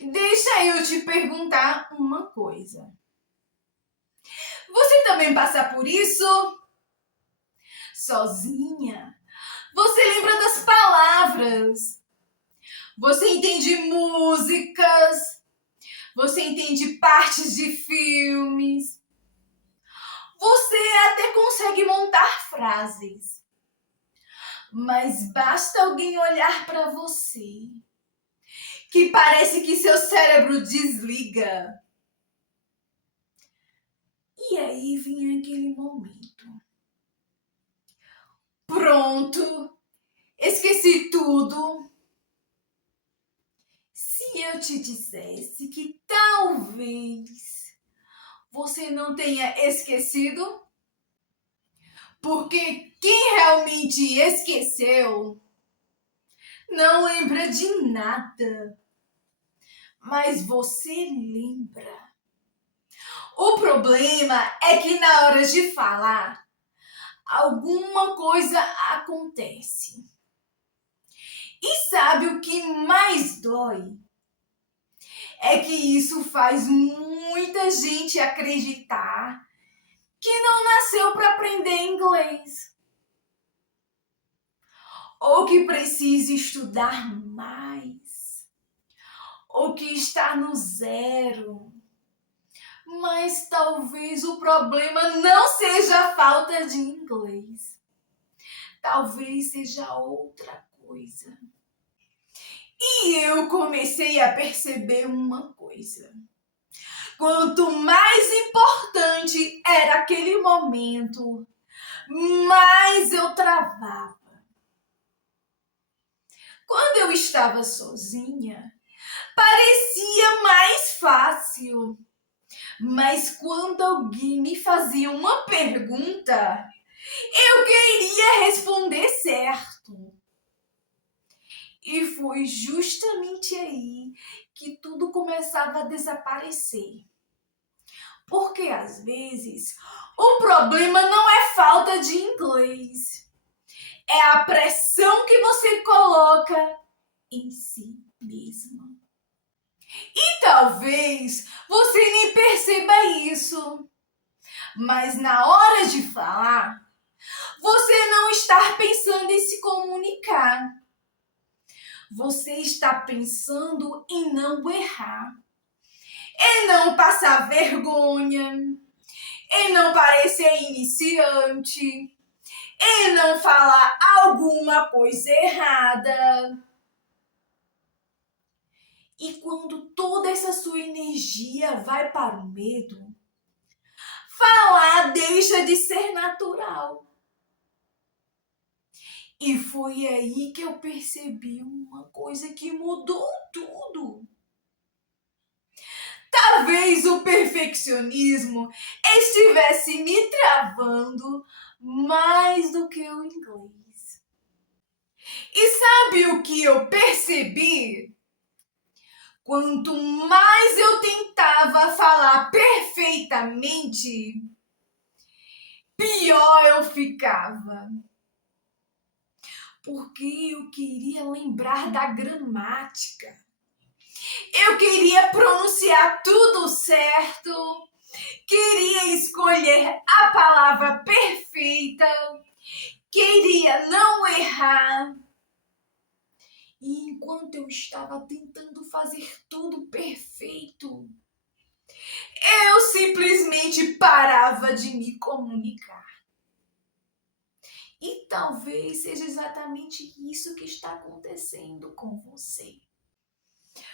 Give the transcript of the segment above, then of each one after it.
Deixa eu te perguntar uma coisa. Você também passa por isso? Sozinha? Você lembra das palavras? Você entende músicas? Você entende partes de filmes? Você até consegue montar frases. Mas basta alguém olhar para você, que parece que seu cérebro desliga. E aí vinha aquele momento. Pronto, esqueci tudo. Se eu te dissesse que talvez você não tenha esquecido, porque quem realmente esqueceu não lembra de nada, mas você lembra. O problema é que na hora de falar, alguma coisa acontece. E sabe o que mais dói? É que isso faz muita gente acreditar que não nasceu para aprender inglês. Ou que precisa estudar mais. Ou que está no zero. Mas talvez o problema não seja a falta de inglês. Talvez seja outra coisa. E eu comecei a perceber uma coisa. Quanto mais importante era aquele momento, mais eu travava. Quando eu estava sozinha, parecia mais fácil. Mas quando alguém me fazia uma pergunta, eu queria responder certo. E foi justamente aí que tudo começava a desaparecer. Porque às vezes o problema não é falta de inglês, é a pressão que você coloca em si mesma. E talvez você nem perceba isso, mas na hora de falar, você não está pensando em se comunicar. Você está pensando em não errar, em não passar vergonha, em não parecer iniciante, em não falar alguma coisa errada. E quando toda essa sua energia vai para o medo, falar deixa de ser natural. E foi aí que eu percebi uma coisa que mudou tudo. Talvez o perfeccionismo estivesse me travando mais do que o inglês. E sabe o que eu percebi? Quanto mais eu tentava falar perfeitamente, pior eu ficava. Porque eu queria lembrar da gramática. Eu queria pronunciar tudo certo. Queria escolher a palavra perfeita. Queria não errar. E enquanto eu estava tentando fazer tudo perfeito, eu simplesmente parava de me comunicar. E talvez seja exatamente isso que está acontecendo com você.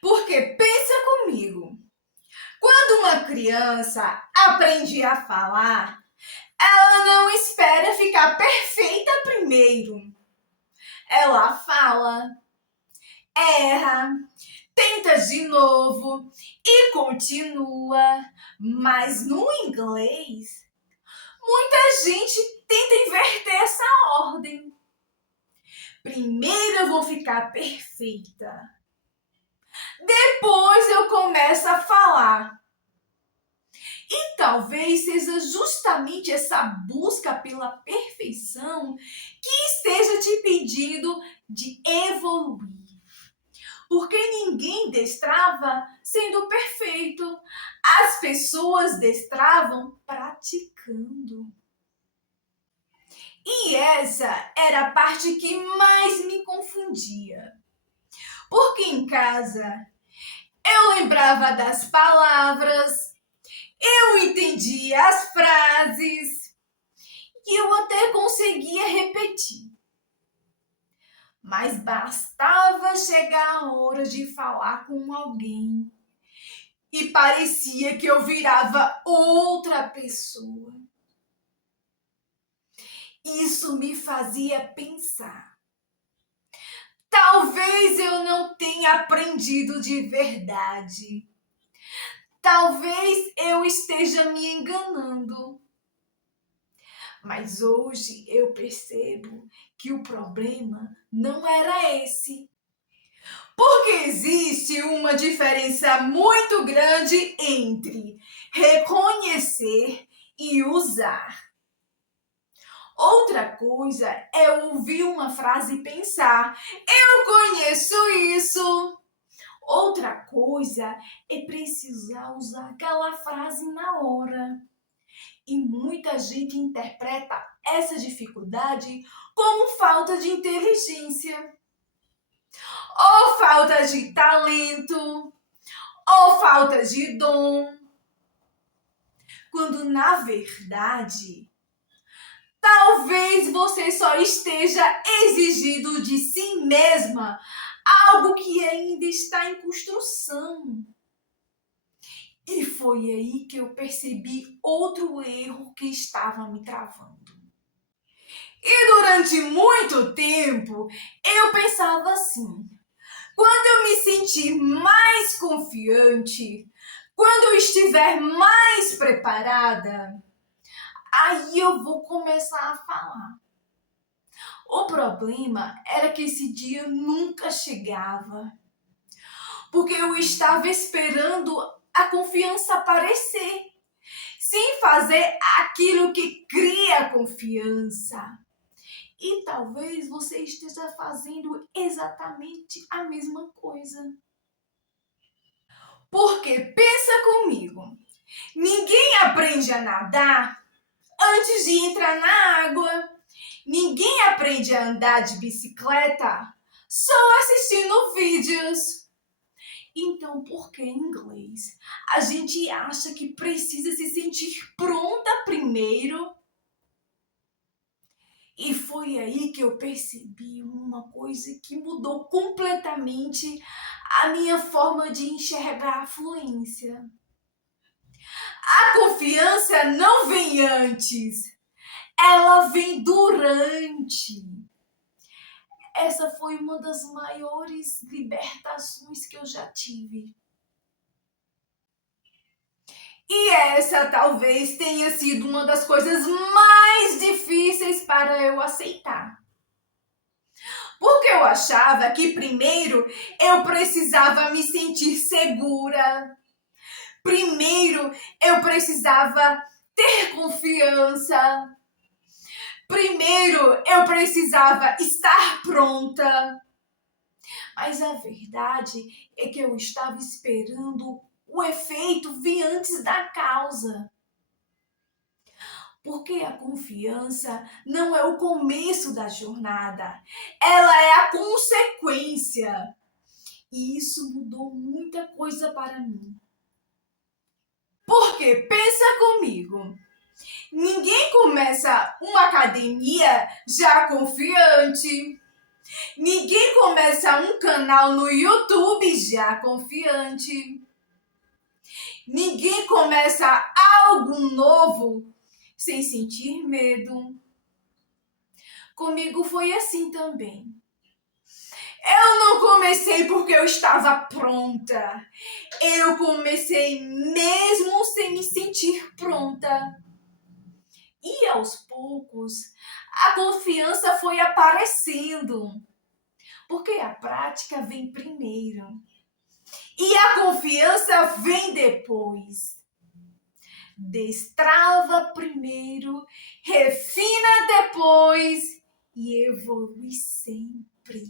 Porque pensa comigo, quando uma criança aprende a falar, ela não espera ficar perfeita primeiro. Ela fala, erra, tenta de novo e continua. Mas no inglês, muita gente tenta inverter essa ordem. Primeiro eu vou ficar perfeita. Depois eu começo a falar. E talvez seja justamente essa busca pela perfeição que esteja te impedindo de evoluir. Porque ninguém destrava sendo perfeito. As pessoas destravam praticando. E essa era a parte que mais me confundia. Porque em casa eu lembrava das palavras, eu entendia as frases e eu até conseguia repetir. Mas bastava chegar a hora de falar com alguém e parecia que eu virava outra pessoa. Isso me fazia pensar. Talvez eu não tenha aprendido de verdade. Talvez eu esteja me enganando. Mas hoje eu percebo que o problema não era esse. Porque existe uma diferença muito grande entre reconhecer e usar. Outra coisa é ouvir uma frase e pensar, eu conheço isso. Outra coisa é precisar usar aquela frase na hora. E muita gente interpreta essa dificuldade como falta de inteligência, ou falta de talento, ou falta de dom. Quando na verdade, talvez você só esteja exigindo de si mesma algo que ainda está em construção. E foi aí que eu percebi outro erro que estava me travando. E durante muito tempo, eu pensava assim: quando eu me sentir mais confiante, quando eu estiver mais preparada, aí eu vou começar a falar. O problema era que esse dia nunca chegava, porque eu estava esperando a confiança aparecer, sem fazer aquilo que cria confiança. E talvez você esteja fazendo exatamente a mesma coisa. Porque pensa comigo, ninguém aprende a nadar antes de entrar na água. Ninguém aprende a andar de bicicleta só assistindo vídeos. Então, por que em inglês a gente acha que precisa se sentir pronta primeiro? E foi aí que eu percebi uma coisa que mudou completamente a minha forma de enxergar a fluência. A confiança não vem antes, ela vem durante. Essa foi uma das maiores libertações que eu já tive. E essa talvez tenha sido uma das coisas mais difíceis para eu aceitar. Porque eu achava que primeiro eu precisava me sentir segura. Primeiro eu precisava ter confiança. Primeiro eu precisava estar pronta. Mas a verdade é que eu estava esperando o efeito vir antes da causa. Porque a confiança não é o começo da jornada, ela é a consequência. E isso mudou muita coisa para mim. Porque pensa comigo, ninguém começa uma academia já confiante. Ninguém começa um canal no YouTube já confiante. Ninguém começa algo novo sem sentir medo. Comigo foi assim também. Eu não comecei porque eu estava pronta. Eu comecei mesmo sem me sentir pronta. E aos poucos, a confiança foi aparecendo. Porque a prática vem primeiro. E a confiança vem depois. Destrava primeiro, refina depois e evolui sempre.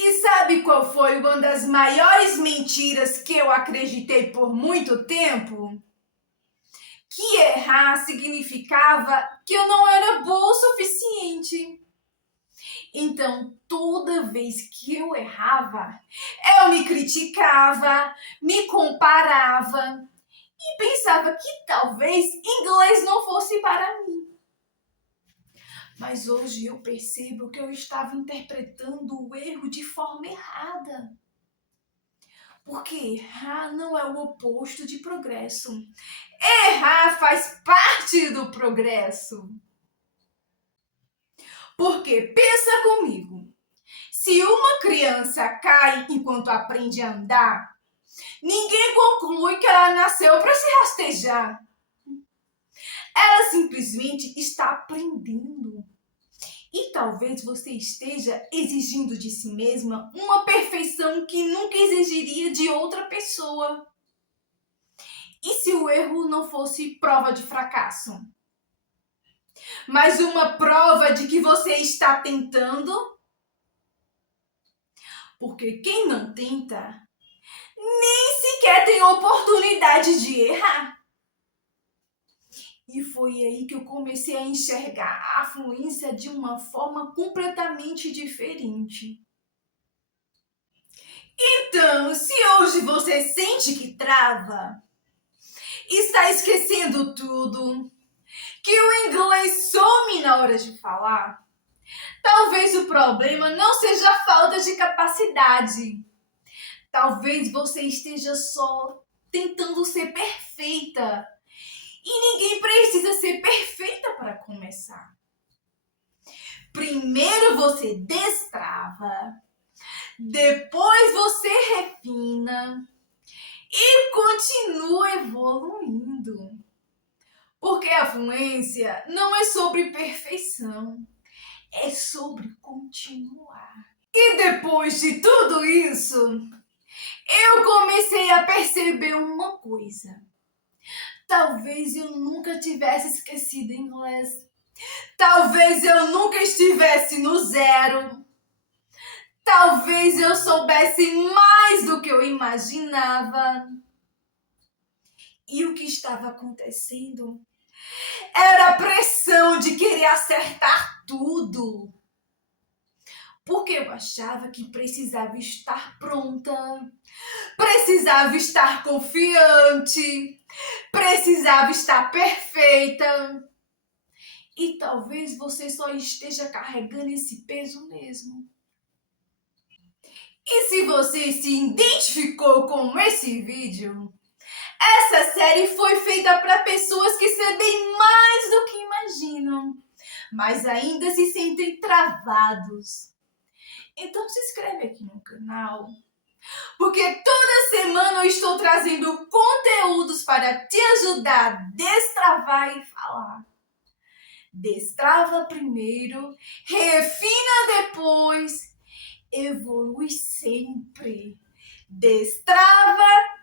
E sabe qual foi uma das maiores mentiras que eu acreditei por muito tempo? Que errar significava que eu não era boa o suficiente. Então, toda vez que eu errava, eu me criticava, me comparava e pensava que talvez inglês não fosse para mim. Mas hoje eu percebo que eu estava interpretando o erro de forma errada. Porque errar não é o oposto de progresso. Errar faz parte do progresso. Porque pensa comigo, se uma criança cai enquanto aprende a andar, ninguém conclui que ela nasceu para se rastejar. Ela simplesmente está aprendendo. E talvez você esteja exigindo de si mesma uma perfeição que nunca exigiria de outra pessoa. E se o erro não fosse prova de fracasso? Mas uma prova de que você está tentando? Porque quem não tenta, nem sequer tem oportunidade de errar. E foi aí que eu comecei a enxergar a fluência de uma forma completamente diferente. Então, se hoje você sente que trava, está esquecendo tudo, que o inglês some na hora de falar, talvez o problema não seja a falta de capacidade. Talvez você esteja só tentando ser perfeita. E ninguém precisa ser perfeita para começar. Primeiro você destrava, depois você refina e continua evoluindo. Porque a fluência não é sobre perfeição, é sobre continuar. E depois de tudo isso, eu comecei a perceber uma coisa. Talvez eu nunca tivesse esquecido inglês. Talvez eu nunca estivesse no zero. Talvez eu soubesse mais do que eu imaginava. E o que estava acontecendo era a pressão de querer acertar tudo. Porque eu achava que precisava estar pronta, precisava estar confiante, precisava estar perfeita. E talvez você só esteja carregando esse peso mesmo. E se você se identificou com esse vídeo, essa série foi feita para pessoas que sabem mais do que imaginam, mas ainda se sentem travados. Então se inscreve aqui no canal, porque toda semana eu estou trazendo conteúdos para te ajudar a destravar e falar. Destrava primeiro, refina depois, evolui sempre. Destrava